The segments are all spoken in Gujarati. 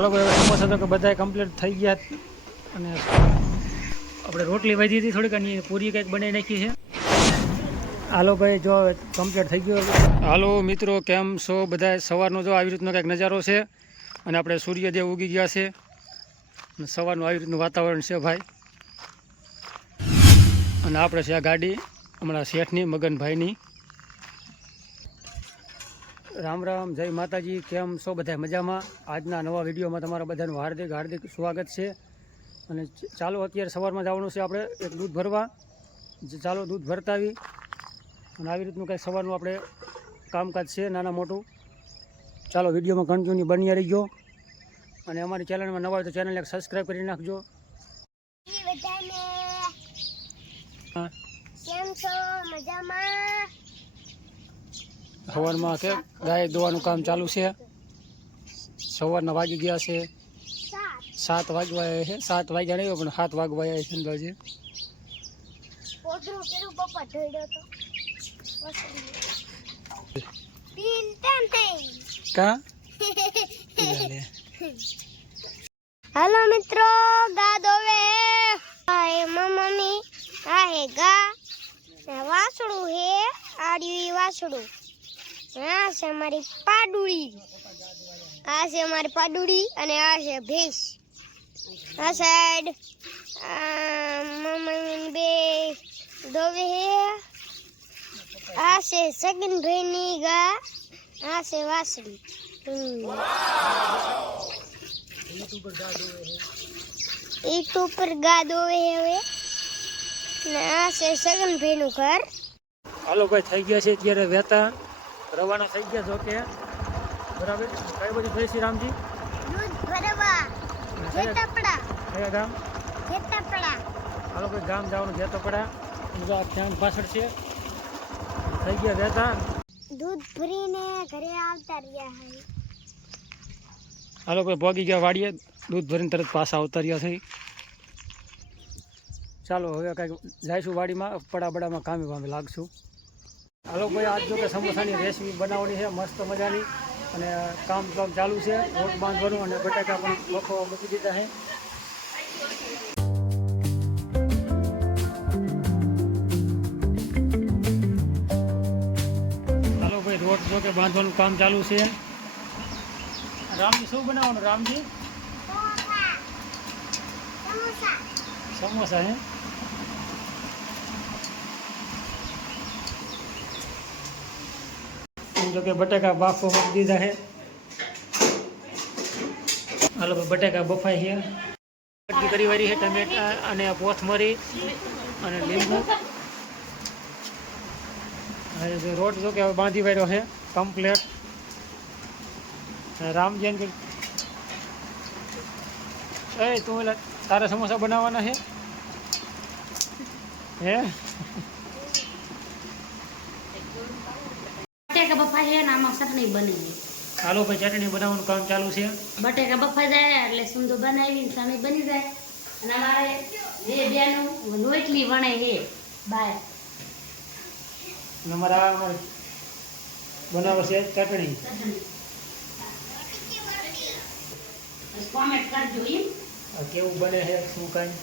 હાલો હવે સમોસા તો કે બધા કમ્પ્લીટ થઈ ગયા અને આપણે રોટલી વધી હતી થોડીક અને પૂરી કંઈક બનાવી નાખી છે. હાલો ભાઈ, જો કમ્પ્લીટ થઈ ગયો. હાલો મિત્રો, કેમ છો? બધા સવારનો જો આવી રીતનો કંઈક નજારો છે. અને આપણે સૂર્યદેવ ઉગી ગયા છે. સવારનું આવી રીતનું વાતાવરણ છે ભાઈ. અને આપણે છે આ ગાડી, હમણાં શેઠની, મગનભાઈની. રામ રામ જય માતાજી કેમ છો બધા મજામાં? આજના નવા વિડીયોમાં તમારા બધાનું હાર્દિક હાર્દિક સ્વાગત છે. અને ચાલો અત્યારે સવારમાં જવાનું છે આપણે એક દૂધ ભરવા. જ ચાલો દૂધ ભરતા આવી અને આવી રીતનું કંઈક સવારનું આપણે કામકાજ છે નાના મોટું. ચાલો વિડીયોમાં કન્ટિન્યુ બની રહીજો. અને અમારી ચેનલમાં નવા હોય તો ચેનલને સબસ્ક્રાઈબ કરી નાખજો. હા. કેમ છો? મજામાં? સવારમાં કે ગાય દોવાનું કામ ચાલુ છે. સવારના વાગી ગયા છે. સાત વાગવા છે. સાત વાગ્યા નહીં પણ સાત વાગવા આવ્યા છે અંદાજે. હેલો મિત્રો ગા દોવે મમ્મી આ હે ગા. વાસડું હે આડ્યું વાસડું આ છે અમારી પાડુડી આ છે અમારી પાડુડી અને આ છે ભેંસ. આ સાઈડ મમ્મી બે દોવે હે. આ છે સગનભાઈની ગા, આ છે વાસળી. ઈટ ઉપર ગા દોવે હવે. ને આ છે સગનનું ઘર. હાલો ભાઈ, થઈ ગયા છે અત્યારે વહેતા રવાના થઈ ગયા છો કે? બરાબર? કઈ બધું થઈ શ્રી રામજી. કયા ગામ? હાલો ભાઈ ગામ જવાનું? જતો પડ્યા જો આ પાછળ છે. થઈ ગયા વહેતા દૂધ ભરીને ઘરે આવતા રહ્યા હે. હાલો ભાઈ ભોગી ગયા વાડીએ? દૂધ ભરીને તરત પાછા આવતા રહ્યા થઈ ચાલો હવે કાંઈક જઈશું વાડીમાં. પડા બડામાં કામે વામે લાગશું. હાલો ભાઈ આજ જો કે સમોસાની રેસીપી બનાવવાની છે મસ્ત મજાની. અને કામ કામ ચાલુ છે રોટ બાંધવાનું અને બટાકા પણ લોકો મૂકી દીધા છે. હાલો ભાઈ રોટ જો કે બાંધવાનું કામ ચાલુ છે. રામજી શું બનાવવાનું રામજી? સમોસા. સમોસા હે? એમ કે બટાકા બાફો મૂકી દીધા છે. હાલો બટાકા બફાય છે. કરી વાળી છે ટમેટા અને કોથમરી અને લીંબુ. રોટ જો કે હવે બાંધી વાળ્યો છે કમ્પ્લેટ રામજન એ, તું તારા સમોસા બનાવવાના છે? હે? બટેકા બફાઈ છે ને આમાં ચટણી બની ગઈ. હાલો ભાઈ ચટણી બનાવવાનું કામ ચાલુ છે. બટેકા બફાઈ જાય એટલે સુંદર બનાવી ચટણી બની જાય. અને અમારે જે બેનું રોટલી વણે છે બાય અમારા અમારે બનાવે છે ચટણી. કોમેન્ટ કરજો એમ કેવું બને છે શું કાંઈ?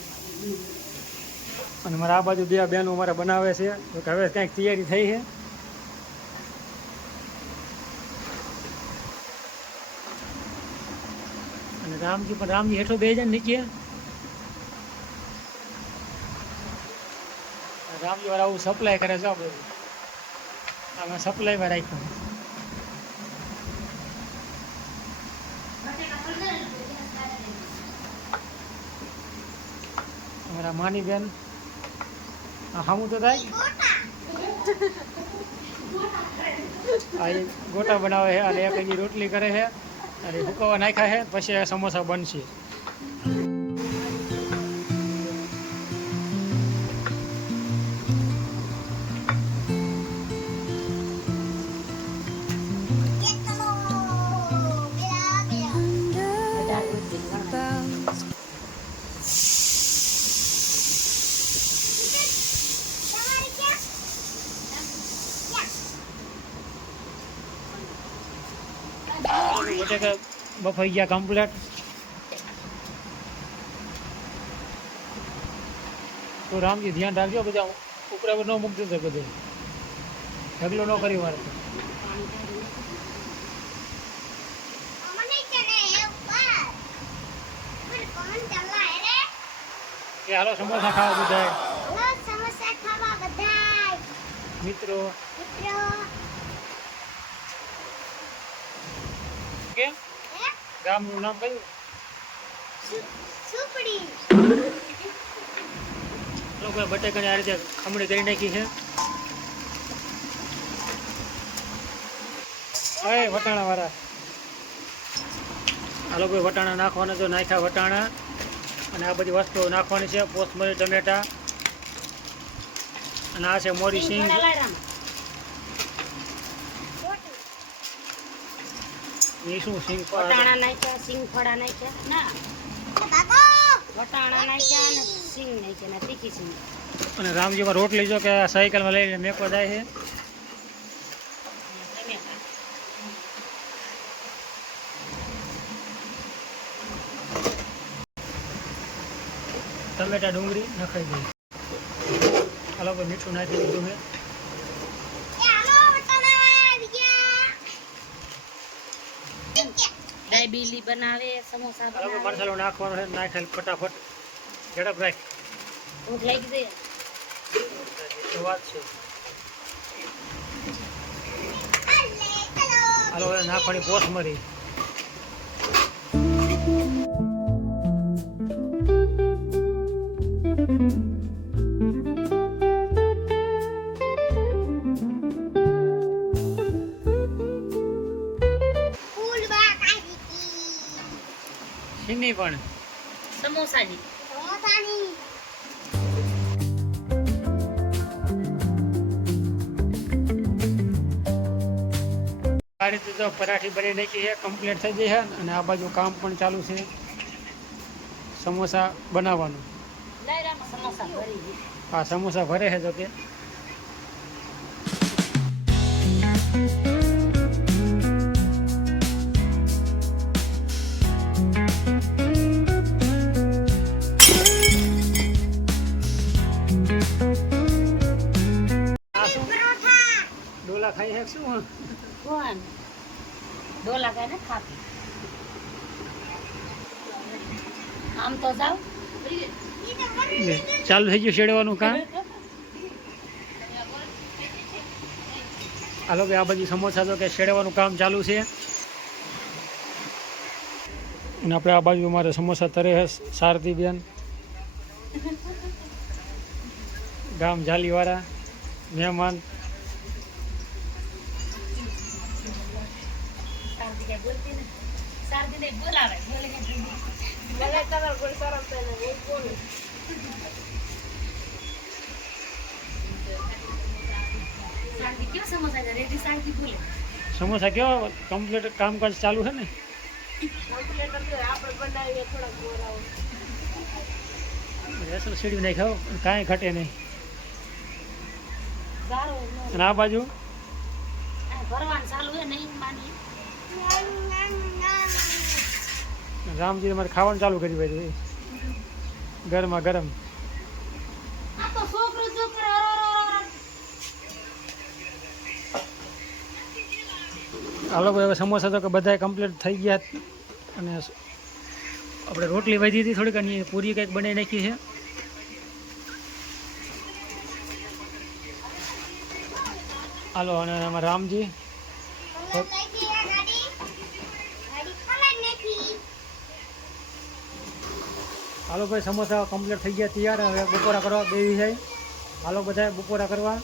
અને મારા આ બાજુ બે બેનો અમારે બનાવે છે. તો હવે કાંઈક તૈયારી થઈ છે. રામજી પણ રામજી હેઠો બે જાય નીચે રામજી વાળા આવું સપ્લાય કરે છે આપણે આમાં સપ્લાયમાં રાખ્યું અમારા માની બેન હામું તો થાય? આ ગોટા બનાવે છે અને એક રોટલી કરે છે. અને ભૂકો નાખ્યા છે પછી સમોસા બનશે. બફાઈ ગયા કમ્પ્લેટ તો રામજી ધ્યાન રાખજો બધા. ઉપર ન મૂકજો છે બધે. ઢગલો ન કરી વાર હાલો સમોસા ખાવા બધા મિત્રો. મિત્રો. ગામનું નામ કયું? સુપડી લોકોએ બટેકાની આ રીતે ખમણી કરી નાખી છે. અરે વટાણા વાળા આ લોકોએ વટાણા નાખવાના તો નાખ્યા વટાણા. અને આ બધી વસ્તુઓ નાખવાની છે કોથમરી ટમેટા. અને આ છે મોરી સિંગ સિંગ લાય રામ મોટી એ શું સિંગ વટાણા નાખ્યા સિંગ ફળા નાખ્યા. ના. વટાણા નાખ્યા અને સિંગ નાખ્યા ને તીખી સિંગ અને રામજીમાં રોટ જો કે આ સાયકલમાં લઈને મેકવા જાય છે. ટમેટા ડુંગળી નખાઈ દઈએ આ લોકો મીઠું નાખી દીધું છે એ હાલો વટાણા આવી ગયા દાબેલી બનાવે સમોસા બનાવે. મસાલો નાખવાનો છે નાખેલ ફટાફટ ઝડપ રાખ. ભૂખ લાગી જાય એ વાત છે. હાલે નાખવાની બોસ મરી સિંગની પણ. સમોસાની. સમોસાની આ રીતે તો પરાઠી બની નાખી છે કમ્પ્લીટ થઈ ગઈ છે અને આ બાજુ કામ પણ ચાલુ છે. સમોસા બનાવવાનું. હા સમોસા ભરે છે જો કે ડોલા કાંઈ ને ખાતી આમ તો ઈ ચાલુ થઈ ગયું શેડવાનું કામ હાલો કે આ બાજુ સમોસા તો કે શેડવાનું કામ ચાલુ છે. અને આપણે આ બાજુ અમારે સમોસા તરે છે સારથી બેન ગામ જાલીવાળા મહેમાન. શારદી ને બોલાવે. બોલે કે તમાર બોલ. સમોસા કેવા કમ્પ્લીટ કામકાજ ચાલુ છે ને? રસલ સીડી નહીં ખાવ કાંઈ ઘટે નહીં. અને આ બાજુ? ભરવાનું ચાલુ હે નહીં માની. રામજી મારે ખાવાનું ચાલુ કરી ભાઈ ગરમા ગરમ. આ લોકો હવે સમોસા તો કે બધાય કમ્પ્લીટ થઈ ગયા અને આપણે રોટલી વધી હતી થોડીક અને પૂરી કંઈક બનાવી નાખી છે. હાલો અને એમાં રામજી ગાડી ગાડી ખલાઈ નાખી હાલો ભાઈ સમોસા કમ્પ્લીટ થઈ ગયા તૈયાર. હવે બપોરા કરવા બેસી જાય. હાલો બધા બપોરા કરવા.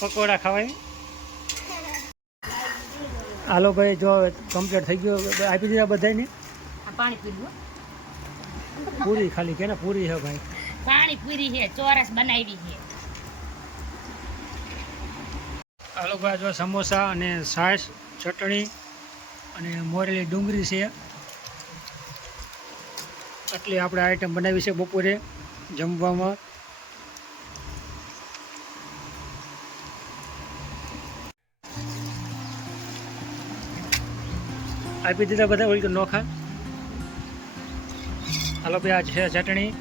પકોડા ખવાય. હાલો ભાઈ જો કમ્પ્લીટ થઈ ગયો. આપી દીધા બધાને પાણી પીવું પૂરી ખાલી કે ને પૂરી છે ભાઈ. પાણી પૂરી છે ચોરસ બનાવી છે હાલો ભાઈ જો સમોસા અને છાશ, ચટણી અને મોરેલી ડુંગળી છે. આટલી આપણે આઈટમ બનાવી છે બપોરે જમવામાં. આપી દીધા બધા ઓલી નોખા. હાલો ભાઈ આ છે ચટણી.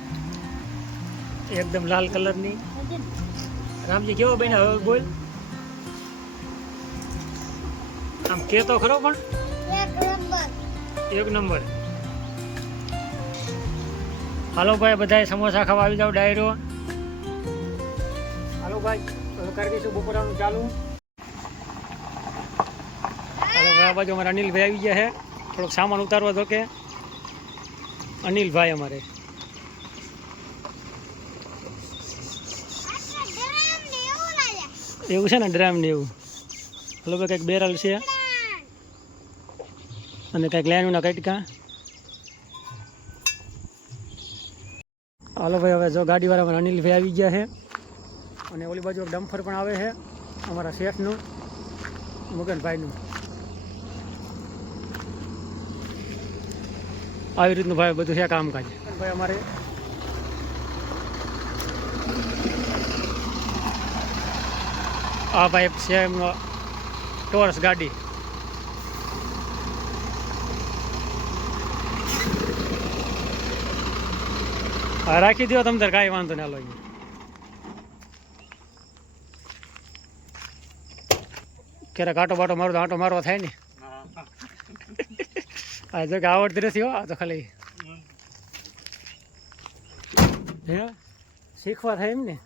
એકદમ લાલ કલરની. રામજી, કેવો બન્યા? હવે બોલ. આમ કે તો ખરો પણ? એક નંબર. એક નંબર. હાલો ભાઈ બધાય સમોસા ખાવા આવી જાવ ડાયરો. હાલો ભાઈ કરી દઈશું બપોરાનું ચાલુ. હાલો ભાઈ બાજુ અમારા અનિલભાઈ આવી ગયા છે. થોડોક સામાન ઉતારવા તો કે. અનિલભાઈ અમારે. એવું છે ને ડ્રામ ને એવું. હાલો ભાઈ કંઈક બેરલ છે. અને કંઈક લેણુના કટકા. હાલો ભાઈ, હવે જો ગાડીવાળા અમારા અનિલભાઈ આવી ગયા છે. અને ઓલી બાજુ ડમ્ફર પણ આવે છે, અમારા શેઠનું મગનભાઈનું આવી રીતનું ભાઈ બધું છે કામકાજ. ભાઈ અમારે. આ ભાઈ છે એમનો ટોરસ ગાડી. રાખી દો તમ કાંઈ વાંધો ના લો ક્યારેક આટો બાટો મારો આટો મારવા થાય ને. આ જો કે આવડતી નથી હો આ તો ખાલી. હે? શીખવા થાય એમ ને.